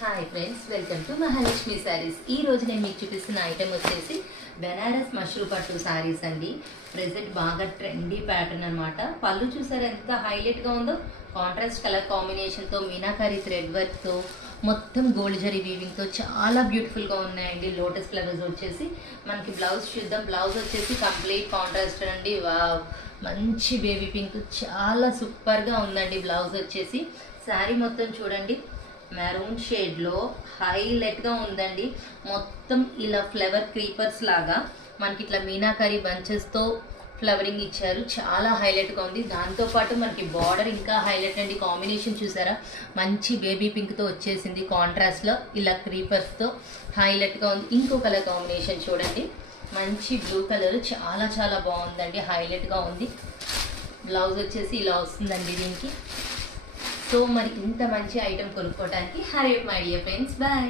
Hi friends, welcome to Mahalakshmi saris. ఈ రోజు నేను మీకు చూపిస్తున్న ఐటెం వచ్చేసి బెనారస్ మష్రూ పట్టు శారీస్ అండి. ప్రెసెంట్ బాగా ట్రెండీ ప్యాటర్న్ అనమాట. పళ్ళు చూసారు ఎంత హైలైట్గా ఉందో. కాంట్రాస్ట్ కలర్ కాంబినేషన్తో మీనాకారి థ్రెడ్ వర్క్తో మొత్తం గోల్డ్ జరీ వీవింగ్తో చాలా బ్యూటిఫుల్గా ఉన్నాయండి. లోటస్ ఫ్లవర్స్ వచ్చేసి మనకి బ్లౌజ్ చూద్దాం. బ్లౌజ్ వచ్చేసి కంప్లీట్ కాంట్రాస్ట్ అండి. వావ్, మంచి బేబీ పింక్, చాలా సూపర్గా ఉందండి. బ్లౌజ్ వచ్చేసి శారీ మొత్తం చూడండి, మెరూన్ షేడ్లో హైలైట్గా ఉందండి. మొత్తం ఇలా ఫ్లవర్ క్రీపర్స్ లాగా మనకి ఇట్లా మీనాకరీ బంచెస్తో ఫ్లవరింగ్ ఇచ్చారు. చాలా హైలైట్గా ఉంది. దాంతోపాటు మనకి బార్డర్ ఇంకా హైలైట్ అండి. కాంబినేషన్ చూసారా, మంచి బేబీ పింక్తో వచ్చేసింది. కాంట్రాస్ట్లో ఇలా క్రీపర్స్తో హైలైట్గా ఉంది. ఇంకో కలర్ కాంబినేషన్ చూడండి, మంచి బ్లూ కలర్, చాలా చాలా బాగుందండి. హైలైట్గా ఉంది. బ్లౌజ్ వచ్చేసి ఇలా వస్తుందండి దీనికి. సో మరి ఇంత మంచి ఐటెం కొనుక్కోవడానికి hurry up my dear friends, bye.